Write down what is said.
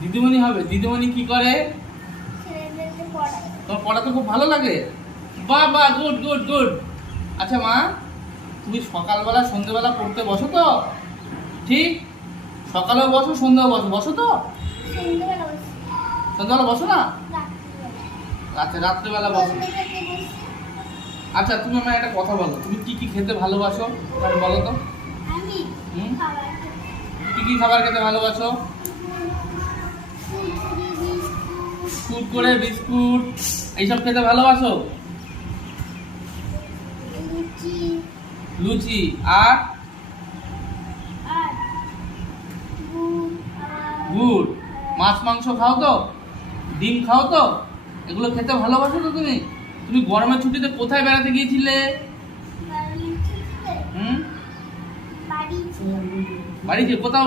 দিদিমণি হবে। দিদিমণি কি করে? ছেলেদেরকে পড়ায়। তোমার পড়াতে খুব ভালো লাগে? বাহ বাহ, গুড গুড গুড। আচ্ছা মা, তুমি সকালবেলা সন্ধ্যেবেলা পড়তে বসো তো? ঠিক সকালেও বসো, সন্ধ্যাও বসো, বসো তো? সন্ধ্যেবেলা বসি। সন্ধ্যাবেলা বসো না? রাত্রিবেলা। আচ্ছা রাত্রেবেলা বসো। সন্ধ্যেবেলাতে বসি। আচ্ছা তুমি আমায় একটা কথা বলো, তুমি কি কি খেতে ভালোবাসো তাহলে বলো তো? আমি হুম? খাবার খেতে। কি কি খাবার খেতে ভালোবাসো? কুরকুরি, বিস্কুট, কুরকুরে, বিস্কুট এইসব খেতে ভালোবাসো? লুচি লুচি আর আর গুড় গুড়। মাছ মাংস খাও তো? ডিম খাও তো? এগুলো খেতে ভালোবাসো তো তুমি? তুমি গরমের ছুটিতে কোথায় বেড়াতে গিয়েছিলে? বাড়ি হুম? বাড়ি বাড়িতে কোথাও